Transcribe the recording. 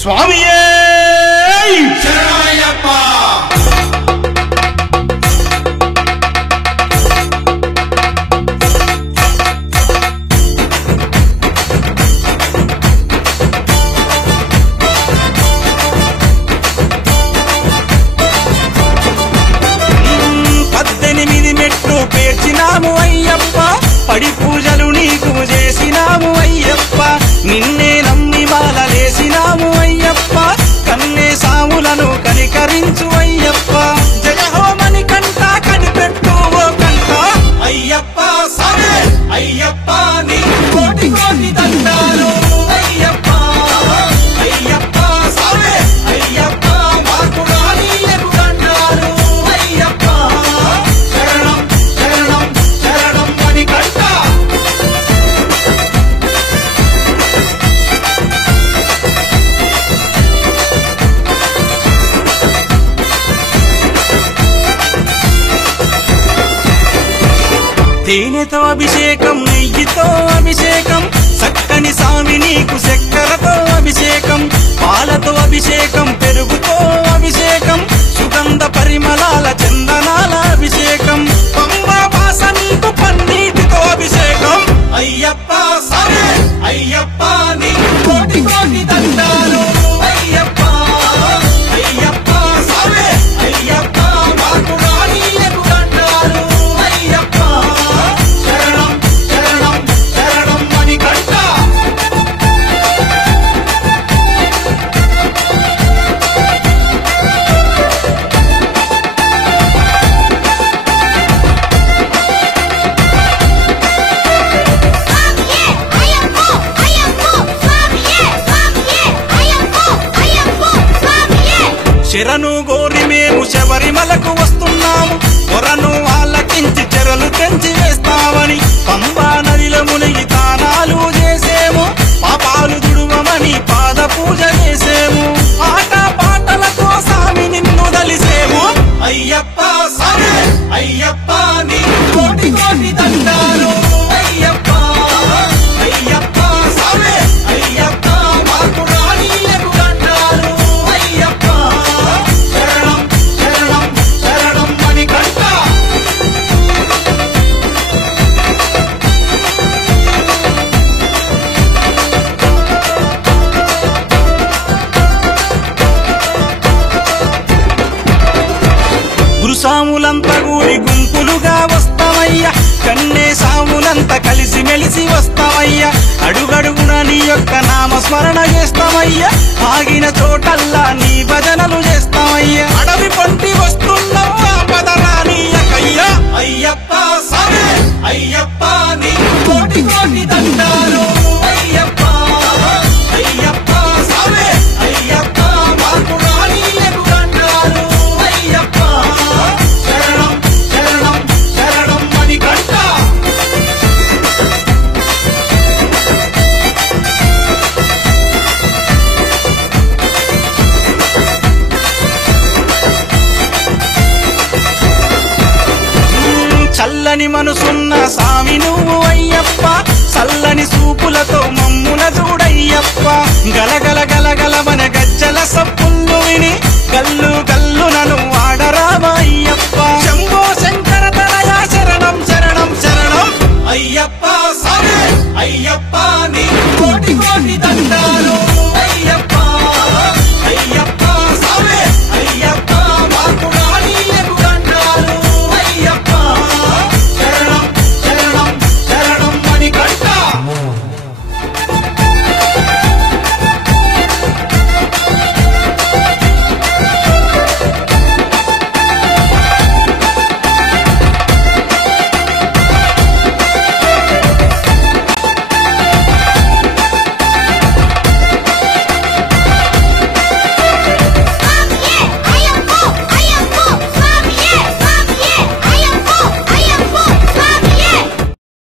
స్వామియే శరణమయ్యప్ప. పేర్చినాము అయ్యప్ప, పడి పూజలు నీకు చేసినాము అయ్యప్ప, నిన్నే నమ్మి మాలలేసినాము అయ్యప్ప, కన్నే సాములను కనికరించు అయ్యప్ప, జగహోమని కంట కనిపెట్టు ఓ కంట అయ్యప్ప సరే అయ్యప్ప నీ కోటి కోటి దండాలు అయ్యప్ప అయ్యప్ప సరే అయ్యప్ప మాకు రానీయకు దండాలు అయ్యప్ప శరణం శరణం శరణం అని కంట. తేనెతో అభిషేకం, నెయ్యితో అభిషేకం, చక్కని సామి నీకు చక్కెరతో అభిషేకం, పాలతో అభిషేకం, పెరుగుతో అభిషేకం, సుగంధ పరిమళాల చందనాల అభిషేకం, పంబా భాష నీకు పన్నీటితో అభిషేకం అయ్యప్ప సరే అయ్యప్ప నీ కోటి కోటి దండాలు అయ్యప్ప అయ్యప్ప సరే అయ్యప్ప మాకు రానీయకు దండాలు అయ్యప్ప శరణం శరణం శరణం అని కంట. శరణు గోరి మేము శబరిమలకు వస్తున్నాము, కొరను వాళ్ళకించి చెరలు తెంచి వేస్తామని పంబా నదిలో మునిగి తానాలు చేసేము, పాపాలు దుడువమని పాద పూజ చేసేము, ఆట పాటలతో సామి నిన్ను దలిసేము అయ్యప్ప సరే అయ్యప్ప నీ కోటి కోటి దండాలు అయ్యప్ప అయ్యప్ప సరే అయ్యప్ప మాకు రానీయకు దండాలు అయ్యప్ప శరణం శరణం శరణం అని కంట. గురుసాములంతా కూడి గుంపులుగా వస్తామయ్యా, కన్నే సాములంతా కలిసి మెలిసి వస్తామయ్యా, అడుగడుగున నీ యొక్క నామస్మరణ చేస్తామయ్యా, ఆగిన చోటల్లా నీ భజనలు చేస్తామయ్యా, అడవి పంటి వస్తున్నావు ఆపదరానీయకయ్యా అయ్యప్ప సరే అయ్యప్ప నీ కోటి కోటి దండాలు అయ్యప్ప అయ్యప్ప సరే అయ్యప్ప మాకు రానీయకు దండాలు అయ్యప్ప శరణం శరణం శరణం అని కంట. చల్లని మనసున్న సామి నువ్వు అయ్యప్ప, చల్లని చూపులతో మమ్ముల చూడయ్యప్ప, గలగల గలగల మన గజ్జల సప్పుళ్ళు విని గల్లు